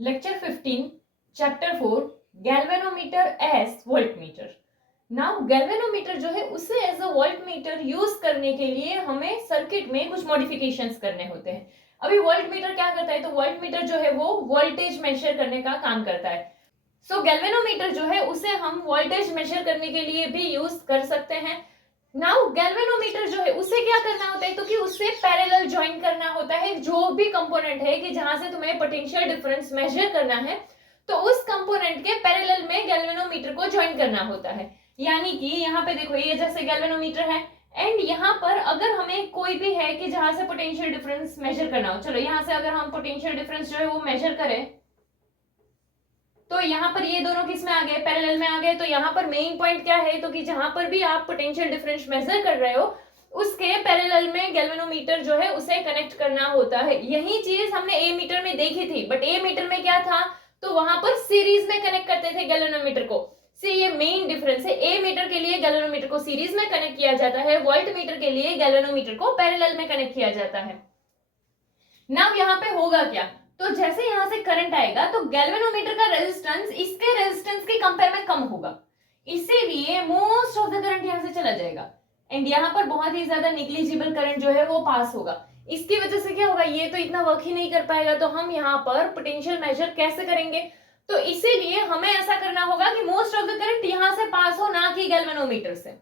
Lecture 15, Chapter 4, galvanometer as voltmeter. Now galvanometer जो है उसे एज अ वोल्टमीटर यूज करने के लिए हमें सर्किट में कुछ मॉडिफिकेशंस करने होते हैं। अभी वोल्टमीटर क्या करता है, तो वोल्टमीटर जो है वो वोल्टेज मेजर करने का काम करता है। सो गैल्वेनोमीटर जो है उसे हम वोल्टेज मेजर करने के लिए भी यूज कर सकते हैं। नाउ गैल्वेनोमीटर जो है उसे क्या करना होता है, तो कि उससे पैरेलल ज्वाइन करना होता है जो भी कंपोनेंट है कि जहां से तुम्हें पोटेंशियल डिफरेंस मेजर करना है, तो उस कंपोनेंट के पैरेलल में गैल्वेनोमीटर को ज्वाइन करना होता है। यानी कि यहाँ पे देखो, ये जैसे गैल्वेनोमीटर है एंड यहाँ पर अगर हमें कोई भी है कि जहां से पोटेंशियल डिफरेंस मेजर करना हो, चलो यहाँ से अगर हम पोटेंशियल डिफरेंस जो है वो मेजर करें, तो यहाँ पर ये दोनों किस में आ गए, पैरेलल में आ गए। तो यहाँ पर मेन पॉइंट क्या है, तो कि जहां पर भी आप पोटेंशियल डिफरेंस मेजर कर रहे हो उसके पैरेलल में गैल्वेनोमीटर जो है उसे कनेक्ट करना होता है। यही चीज हमने ए मीटर में देखी थी, बट ए मीटर में क्या था, तो वहां पर सीरीज में कनेक्ट करते थे गैल्वेनोमीटर को। से ये मेन डिफरेंस है, ए मीटर के लिए गैल्वेनोमीटर को सीरीज में कनेक्ट किया जाता है, वोल्ट मीटर के लिए गैल्वेनोमीटर को पैरेलल में कनेक्ट किया जाता है। नाउ यहाँ पे होगा क्या, तो जैसे यहां से करंट आएगा तो गैल्वेनोमीटर का रेजिस्टेंस इसके रेजिस्टेंस के कंपेयर में कम होगा, इसीलिए मोस्ट ऑफ द करंट यहां से चला जाएगा एंड यहाँ पर बहुत ही ज्यादा निग्लिजिबल करंट जो है वो पास होगा। इसकी वजह से क्या होगा, ये तो इतना वर्क ही नहीं कर पाएगा, तो हम यहाँ पर पोटेंशियल मेजर कैसे करेंगे, तो इसीलिए हमें ऐसा करना होगा कि मोस्ट ऑफ द करंट यहां से पास हो, ना कि गैल्वेनोमीटर से।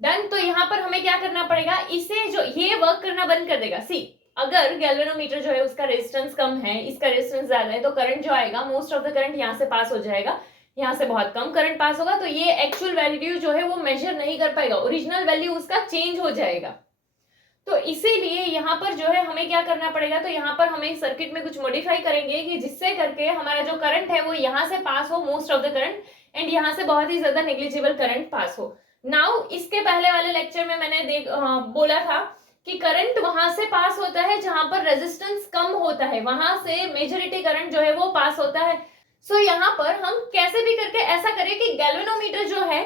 डन। तो यहाँ पर हमें क्या करना पड़ेगा, इसे जो ये वर्क करना बंद कर देगा। सी, अगर गैल्वेनोमीटर जो है उसका रेजिस्टेंस कम है, इसका रेजिस्टेंस ज्यादा है, तो करंट जो आएगा मोस्ट ऑफ द करंट यहाँ से पास हो जाएगा, यहाँ से बहुत कम करंट पास होगा, तो ये एक्चुअल वैल्यू जो है वो मेजर नहीं कर पाएगा, ओरिजिनल वैल्यू उसका चेंज हो जाएगा। तो इसीलिए यहाँ पर जो है हमें क्या करना पड़ेगा, तो यहाँ पर हमें सर्किट में कुछ मॉडिफाई करेंगे कि जिससे करके हमारा जो करंट है वो यहाँ से पास हो most of the current and यहाँ से बहुत ही ज्यादा नेग्लिजिबल करंट पास हो। नाउ इसके पहले वाले लेक्चर में मैंने बोला था कि करंट वहां से पास होता है जहां पर रेजिस्टेंस कम होता है, वहां से मेजॉरिटी करंट जो है वो पास होता है। सो यहाँ पर हम कैसे भी करके ऐसा करें कि गैल्वेनोमीटर जो है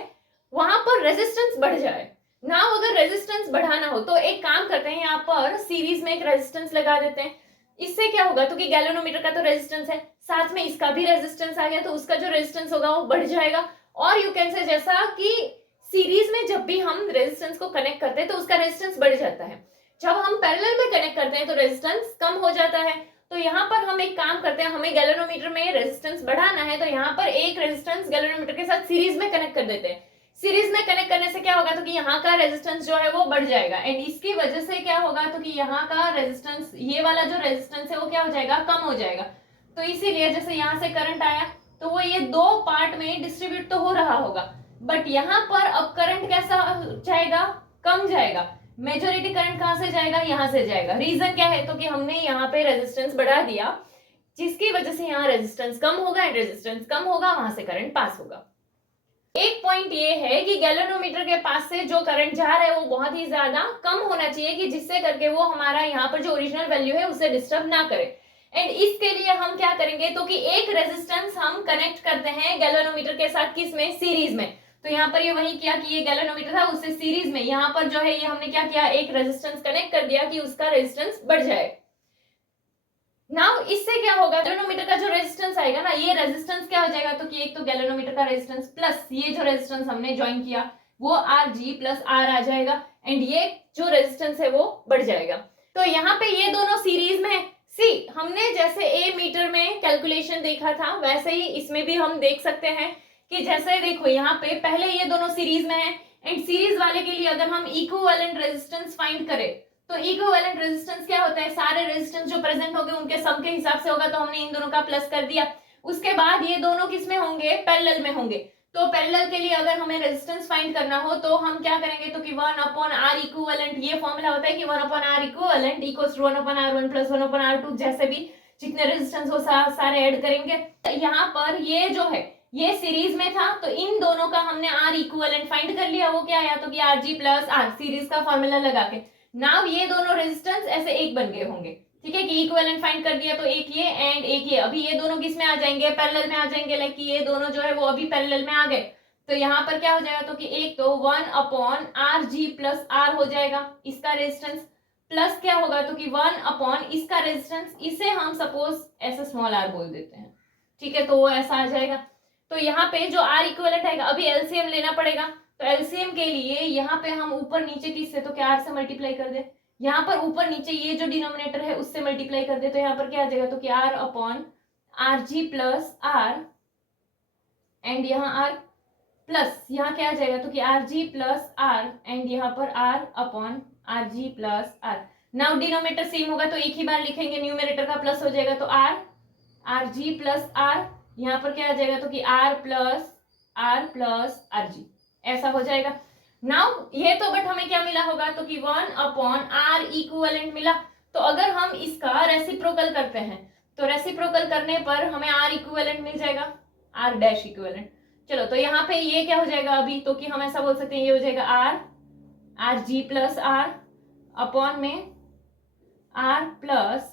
वहां पर रेजिस्टेंस बढ़ जाए। ना अगर रेजिस्टेंस बढ़ाना हो तो एक काम करते हैं, यहाँ पर सीरीज में एक रेजिस्टेंस लगा देते हैं। इससे क्या होगा, तो कि गैल्वेनोमीटर का तो रेजिस्टेंस है, साथ में इसका भी रेजिस्टेंस आ गया, तो उसका जो रेजिस्टेंस होगा वो बढ़ जाएगा। और यू कैन से जैसा कि सीरीज में जब भी हम रेजिस्टेंस को कनेक्ट करते हैं तो उसका रेजिस्टेंस बढ़ जाता है, जब हम पैरेलल में कनेक्ट करते हैं तो रेजिस्टेंस कम हो जाता है। तो यहाँ पर हम एक काम करते हैं, हमें गैल्वेनोमीटर में रेजिस्टेंस बढ़ाना है, तो यहाँ पर एक रेजिस्टेंस गैल्वेनोमीटर के साथ सीरीज में कनेक्ट कर देते हैं। सीरीज में कनेक्ट करने से क्या होगा, तो कि यहाँ का रेजिस्टेंस जो है वो बढ़ जाएगा एंड इसकी वजह से क्या होगा, तो कि यहाँ का रेजिस्टेंस, ये वाला जो रेजिस्टेंस है वो क्या हो जाएगा, कम हो जाएगा। तो इसीलिए जैसे यहाँ से करंट आया तो वो ये दो पार्ट में डिस्ट्रीब्यूट तो हो रहा होगा, बट यहाँ पर अब करंट कैसा जाएगा, कम जाएगा। मेजोरिटी करंट कहां से जाएगा, यहां से जाएगा। रीजन क्या है, तो कि हमने यहाँ पे रेजिस्टेंस बढ़ा दिया, जिसकी वजह से यहाँ रेजिस्टेंस कम होगा एंड रेजिस्टेंस कम होगा, वहां से करंट पास होगा। एक पॉइंट ये है कि गैल्वेनोमीटर के पास से जो करंट जा रहा है वो बहुत ही ज्यादा कम होना चाहिए, कि जिससे करके वो हमारा यहाँ पर जो ओरिजिनल वैल्यू है उसे डिस्टर्ब ना करे। एंड इसके लिए हम क्या करेंगे, तो कि एक रेजिस्टेंस हम कनेक्ट करते हैं गैल्वेनोमीटर के साथ, किस में, सीरीज में। तो यहाँ पर ये वही किया कि ये गैल्वेनोमीटर था, उससे सीरीज में यहाँ पर जो है ये हमने क्या किया, एक रेजिस्टेंस कनेक्ट कर दिया कि उसका रेजिस्टेंस बढ़ जाए। नाउ इससे क्या होगा, गैल्वेनोमीटर का जो रेजिस्टेंस आएगा ना, ये रेजिस्टेंस क्या हो जाएगा, तो कि एक तो गैल्वेनोमीटर का रेजिस्टेंस प्लस ये जो रेजिस्टेंस हमने ज्वाइन किया वो आर जी प्लस आर आ जाएगा एंड ये जो रेजिस्टेंस है वो बढ़ जाएगा। तो यहाँ पे ये दोनों सीरीज में है। सी, हमने जैसे ए मीटर में कैलकुलेशन देखा था वैसे ही इसमें भी हम देख सकते हैं कि जैसे देखो यहाँ पे पहले ये दोनों सीरीज में है एंड सीरीज वाले के लिए अगर हम इक्विवेलेंट रेजिस्टेंस फाइंड करें, तो इक्विवेलेंट रेजिस्टेंस क्या होता है, सारे रेजिस्टेंस जो प्रेजेंट होंगे उनके सम के हिसाब से होगा, तो हमने इन दोनों का प्लस कर दिया। उसके बाद ये दोनों किस में होंगे, पैरेलल में होंगे। तो पैरेलल के लिए अगर हमें रेजिस्टेंस फाइंड करना हो तो हम क्या करेंगे, तो कि 1/r इक्विवेलेंट, ये फॉर्मूला होता है कि 1/r equivalent equals to 1/r1 plus 1/r2, जैसे भी जितने रेजिस्टेंस हो सारे ऐड करेंगे। यहाँ पर ये जो है ये सीरीज में था, तो इन दोनों का हमने आर इक्विवेलेंट फाइंड कर लिया, वो क्या आया, तो कि आर जी प्लस आर, सीरीज का फॉर्मूला लगा के। नाउ ये दोनों रेजिस्टेंस ऐसे एक बन गए होंगे, ठीक है, कि इक्विवेलेंट फाइंड कर दिया, तो एक ये एंड एक ये। अभी ये दोनों किस में आ जाएंगे, पैरेलल में आ जाएंगे, लाइक ये दोनों जो है वो अभी पैरेलल में आ गए। तो यहाँ पर क्या हो जाएगा, तो कि एक तो 1/r जी प्लस आर हो जाएगा इसका रेजिस्टेंस, प्लस क्या होगा तो कि 1 अपॉन इसका रेजिस्टेंस, इसे हम सपोज ऐसे स्मॉल r बोल देते हैं, ठीक है, तो वो ऐसा आ जाएगा। तो यहाँ पे जो r इक्विवेलेंट आएगा, अभी एलसीएम लेना पड़ेगा, तो एलसीएम के लिए यहाँ पे हम ऊपर नीचे किससे, तो क्या r से मल्टीप्लाई कर दे, यहाँ पर ऊपर नीचे ये जो डिनोमिनेटर है उससे मल्टीप्लाई कर दे, तो यहाँ पर क्या आ जाएगा तो कि r upon R ji plus r, and यहाँ r प्लस यहाँ क्या आ जाएगा तो कि R ji plus R, and यहाँ पर r अपॉन आर जी plus R. Now denominator same होगा तो एक ही बार लिखेंगे, न्यूमरेटर का प्लस हो जाएगा, तो आर जी प्लस आर, यहाँ पर क्या आ जाएगा तो कि आर प्लस आर जी, ऐसा हो जाएगा। नाउ ये तो बट हमें क्या मिला होगा तो कि 1 अपॉन आर इक्विवेलेंट मिला। तो अगर हम इसका रेसिप्रोकल करते हैं तो रेसिप्रोकल करने पर हमें आर इक्विवेलेंट मिल जाएगा, आर डैश इक्विवेलेंट। चलो तो यहाँ पे ये क्या हो जाएगा अभी, तो कि हम ऐसा बोल सकते हैं, ये हो जाएगा आर जी प्लस आर अपॉन में आर प्लस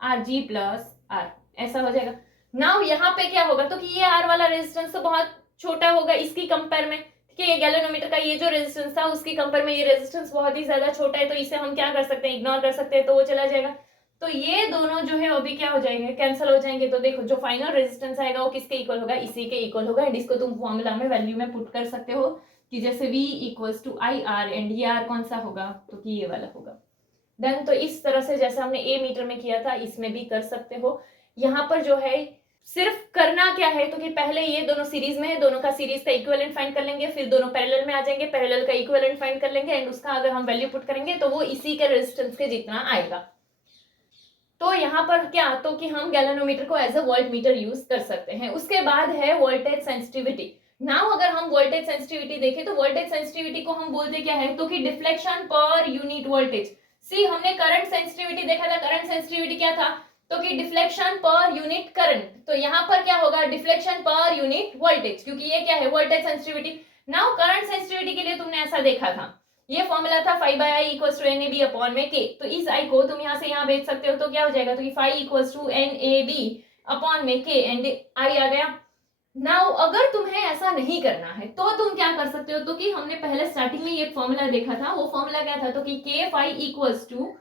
आर जी प्लस आर, ऐसा हो जाएगा। नाउ यहाँ पे क्या होगा तो कि ये आर वाला रेजिस्टेंस तो बहुत छोटा होगा इसकी कंपेयर में, ठीक है, ये गैल्वेनोमीटर का ये जो रेजिस्टेंस था उसकी कंपेयर में ये रेजिस्टेंस बहुत ही ज्यादा छोटा है, तो इसे हम क्या कर सकते हैं, इग्नोर कर सकते हैं, तो वो चला जाएगा। तो ये दोनों जो है अभी क्या हो जाएंगे, कैंसिल हो जाएंगे। तो देखो जो फाइनल रेजिस्टेंस आएगा वो किसके इक्वल होगा, इसी के इक्वल होगा, एंड इसको तुम फॉर्मूला में वैल्यू में पुट कर सकते हो कि जैसे V equals to I R, and ये आर कौन सा होगा तो कि ये वाला होगा। डन। तो इस तरह से जैसे हमने ए मीटर में किया था इसमें भी कर सकते हो। यहाँ पर जो है सिर्फ करना क्या है तो कि पहले ये दोनों सीरीज में है, दोनों का सीरीज का इक्विवेलेंट फाइंड कर लेंगे, फिर दोनों पैरेलल में आ जाएंगे, पैरेलल का इक्विवेलेंट फाइंड कर लेंगे, एंड उसका अगर हम वैल्यू पुट करेंगे तो वो इसी के रेजिस्टेंस के जितना आएगा। तो यहाँ पर क्या, तो कि हम गैल्वेनोमीटर को as a voltmeter use कर सकते हैं। उसके बाद है वोल्टेज सेंसिटिविटी। नाउ अगर हम वोल्टेज सेंसिटिविटी देखें तो वोल्टेज सेंसिटिविटी को हम बोलते क्या है तो कि डिफ्लेक्शन पर यूनिट वोल्टेज। सी हमने करंट सेंसिटिविटी देखा था, करंट सेंसिटिविटी क्या था तो कि डिफ्लेक्शन पर यूनिट करंट, तो यहाँ पर क्या होगा डिफ्लेक्शन पर यूनिट वोल्टेज, क्योंकि ये क्या है voltage sensitivity. Now current sensitivity के लिए तुमने ऐसा देखा था, ये फॉर्मूला था phi by I equals to NAB upon में K, तो इस I को तुम यहाँ से यहाँ भेज सकते हो, तो क्या हो जाएगा तो कि phi equals to NAB upon में K, एंड I आ गया। नाउ अगर तुम्हें ऐसा नहीं करना है तो तुम क्या कर सकते हो, तो कि हमने पहले स्टार्टिंग में ये फॉर्मूला देखा था, वो फॉर्मूला क्या था तो कि K phi equals to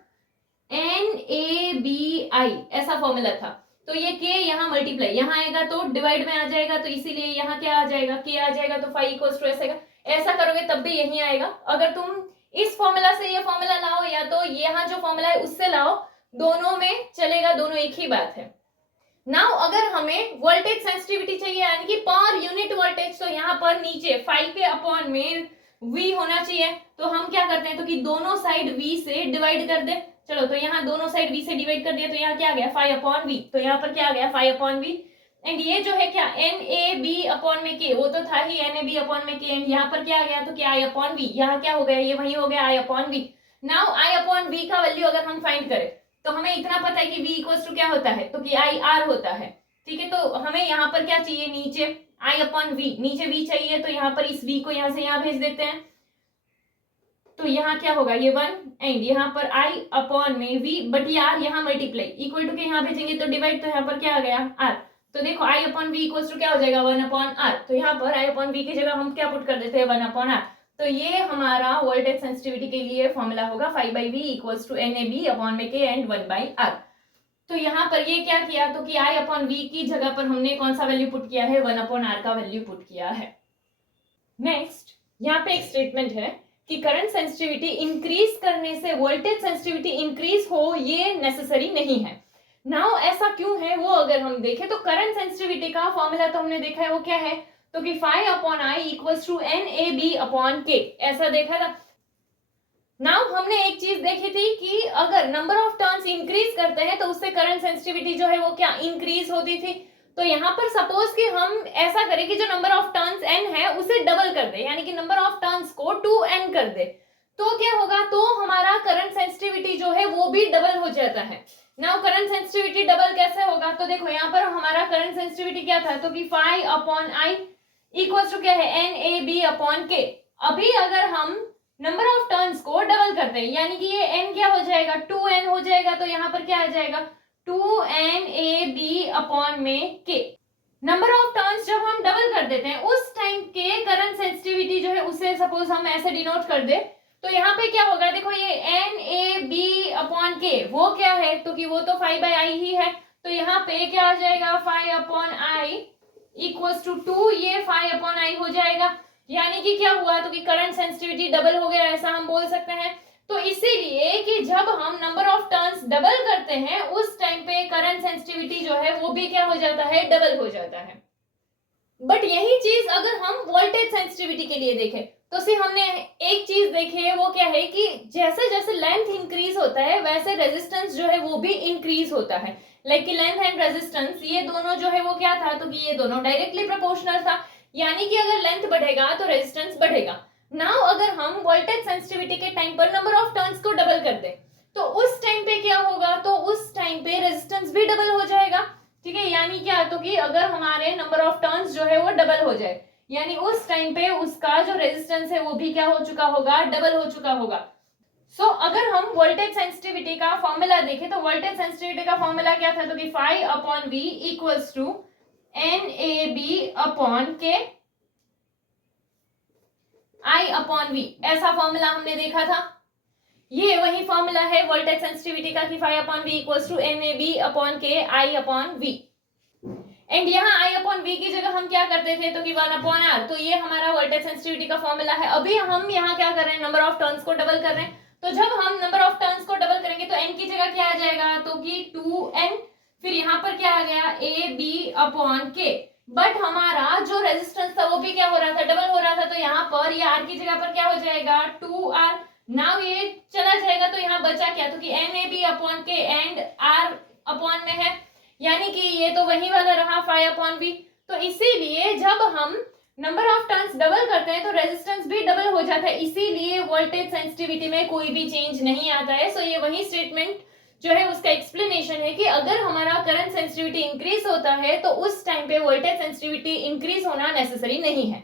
NABI, ऐसा फॉर्मूला था। तो ये K यहाँ मल्टीप्लाई यहाँ आएगा तो डिवाइड में आ जाएगा, तो इसीलिए यहाँ क्या आ जाएगा K आ जाएगा, तो phi इक्वल्स टू ऐसा करोगे तब भी यही आएगा। अगर तुम इस फॉर्मूला से ये फॉर्मूला लाओ या तो यहाँ जो फॉर्मूला है उससे लाओ, दोनों में चलेगा, दोनों एक ही बात है। नाउ अगर हमें वोल्टेज सेंसिटिविटी चाहिए यानी कि पर यूनिट वोल्टेज, तो यहाँ पर नीचे 5 के अपॉन में V होना चाहिए, तो हम क्या करते हैं तो कि दोनों साइड V से डिवाइड कर दे। चलो तो यहाँ दोनों साइड V से डिवाइड कर दिया, तो यहाँ क्या आ गया 5 अपॉन V, तो यहाँ पर क्या आ गया 5 अपॉन V, एंड ये जो है क्या NAB अपॉन में K, वो तो था ही NAB अपॉन में K, एंड यहाँ पर क्या आ गया तो क्या I अपॉन V, यहाँ क्या हो गया ये वही हो गया I upon V। Now I upon V का वैल्यू अगर हम फाइंड करें तो हमें इतना पता है कि V इक्वल्स टू क्या होता है तो कि I R होता है, ठीक है। तो हमें यहाँ पर क्या चाहिए नीचे I अपॉन V, नीचे V चाहिए, तो यहाँ पर इस V को यहाँ से यहाँ भेज देते हैं, तो यहाँ क्या होगा ये 1, एंड यहाँ पर I अपॉन में V, बट ये R यहाँ मल्टीप्लाई इक्वल टू के यहाँ भेजेंगे तो डिवाइड, तो यहाँ पर क्या आ गया R, तो देखो I upon V equals to क्या हो जाएगा 1 अपॉन R, तो यहाँ पर I अपॉन V की जगह हम क्या पुट कर देते हैं 1 अपॉन R। तो ये हमारा वोल्टेज सेंसिटिविटी के लिए फॉर्मूला होगा 5 by V equals to NAB upon में K एंड 1 by R। तो यहाँ पर ये क्या किया तो कि I अपॉन V की जगह पर हमने कौन सा वैल्यू पुट किया है 1 अपॉन R का वैल्यू पुट किया है। नेक्स्ट यहाँ पे एक स्टेटमेंट है कि करंट सेंसिटिविटी इंक्रीज करने से वोल्टेज सेंसिटिविटी इंक्रीज हो ये नेसेसरी नहीं है। नाउ ऐसा क्यों है वो अगर हम देखें तो करंट सेंसिटिविटी का फॉर्मूला तो हमने देखा है वो क्या है तो कि 5 upon I equals to NAB upon K, ऐसा देखा था। नाउ हमने एक चीज देखी थी कि अगर नंबर ऑफ टर्न्स इंक्रीज करते हैं तो उससे करंट सेंसिटिविटी जो है वो क्या इंक्रीज होती थी। तो यहाँ पर सपोज कि हम ऐसा करें कि जो नंबर ऑफ टर्न्स n है उसे डबल कर दे, यानी कि नंबर ऑफ टर्न्स को 2n कर दे, तो क्या होगा तो हमारा करंट सेंसिटिविटी जो है वो भी डबल हो जाता है। नाउ करंट सेंसिटिविटी डबल कैसे होगा तो देखो यहाँ पर हमारा करंट सेंसिटिविटी क्या था तो कि 5 अपॉन I इक्वल्स टू क्या है NAB अपॉन K। अभी अगर हम नंबर ऑफ टर्न्स को डबल करते हैं यानी कि ये n क्या हो जाएगा 2n हो जाएगा, तो यहाँ पर क्या आ जाएगा 2NAB अपॉन में K। नंबर ऑफ टर्न्स जब हम डबल कर देते हैं उस टाइम के करंट सेंसिटिविटी जो है उसे सपोज हम ऐसे डिनोट कर दे तो यहाँ पे क्या होगा, देखो ये एन ए बी अपॉन के वो क्या है, तो कि वो तो फाइव बाई आई ही है, तो यहाँ पे क्या आ जाएगा five upon I equals to 2, ये फाइव अपॉन आई हो जाएगा। यानी कि क्या हुआ, तो कि करंट सेंसिटिविटी डबल हो गया, ऐसा हम बोल सकते हैं। तो इसीलिए कि जब हम नंबर ऑफ टर्न्स डबल करते हैं उस टाइम पे करंट सेंसिटिविटी जो है वो भी क्या हो जाता है, डबल हो जाता है। बट यही चीज अगर हम वोल्टेज सेंसिटिविटी के लिए देखें तो सिर्फ हमने एक चीज देखी है, वो क्या है कि जैसे जैसे लेंथ इंक्रीज होता है वैसे रेजिस्टेंस जो है वो भी इंक्रीज होता है। लाइक कि लेंथ एंड रेजिस्टेंस ये दोनों जो है वो क्या था, तो कि ये दोनों डायरेक्टली प्रोपोर्शनल था, यानी कि अगर लेंथ बढ़ेगा तो रेजिस्टेंस बढ़ेगा। नाउ अगर हम वोल्टेज सेंसिटिविटी के टाइम पर नंबर ऑफ टर्न्स को डबल कर दे तो उस टाइम पे क्या होगा, तो उस टाइम पे रेजिस्टेंस भी डबल हो जाएगा। ठीक है, यानी क्या, तो कि अगर हमारे नंबर ऑफ टर्न्स जो है वो डबल हो जाए, यानी उस टाइम पे उसका जो रेजिस्टेंस है वो भी क्या हो चुका होगा, डबल हो चुका होगा। सो अगर हम वोल्टेज सेंसिटिविटी का फॉर्मूला देखें तो वोल्टेज सेंसिटिविटी का फॉर्मूला क्या था, तो कि five upon V equals to N A B upon K I upon V, ऐसा फॉर्मूला हमने देखा था। ये वही फॉर्मूला है वोल्टेज सेंसिटिविटी का कि five upon V equals to N A B upon K I upon we. And यहाँ आई अपॉन वी की जगह हम क्या करते थे, तो कि 1 अपॉन आर, तो ये हमारा वोल्टेज सेंसिटिविटी का फॉर्मूला है। अभी हम यहाँ क्या कर रहे हैं, नंबर ऑफ टर्न्स को डबल कर रहे हैं, तो जब हम नंबर ऑफ टर्न्स को डबल करेंगे तो एन की जगह क्या आ जाएगा, तो कि 2n, फिर यहाँ पर क्या आ गया ए बी अपॉन के। बट हमारा जो रेजिस्टेंस था वो भी क्या हो रहा था, डबल हो रहा था, तो यहाँ पर ये आर की जगह पर क्या हो जाएगा 2r। नाउ ये चला जाएगा तो यहाँ बचा क्या, तो कि एन ए बी अपॉन के एंड आर अपॉन में है, यानी कि ये तो वही वाला रहा फाइव अपॉन वी। तो इसीलिए जब हम नंबर ऑफ टर्न्स डबल करते हैं तो रेजिस्टेंस भी डबल हो जाता है, इसीलिए वोल्टेज सेंसिटिविटी में कोई भी चेंज नहीं आता है। सो ये वही स्टेटमेंट जो है उसका एक्सप्लेनेशन है कि अगर हमारा करंट सेंसिटिविटी इंक्रीज होता है तो उस टाइम पे वोल्टेज सेंसिटिविटी इंक्रीज होना नेसेसरी नहीं है।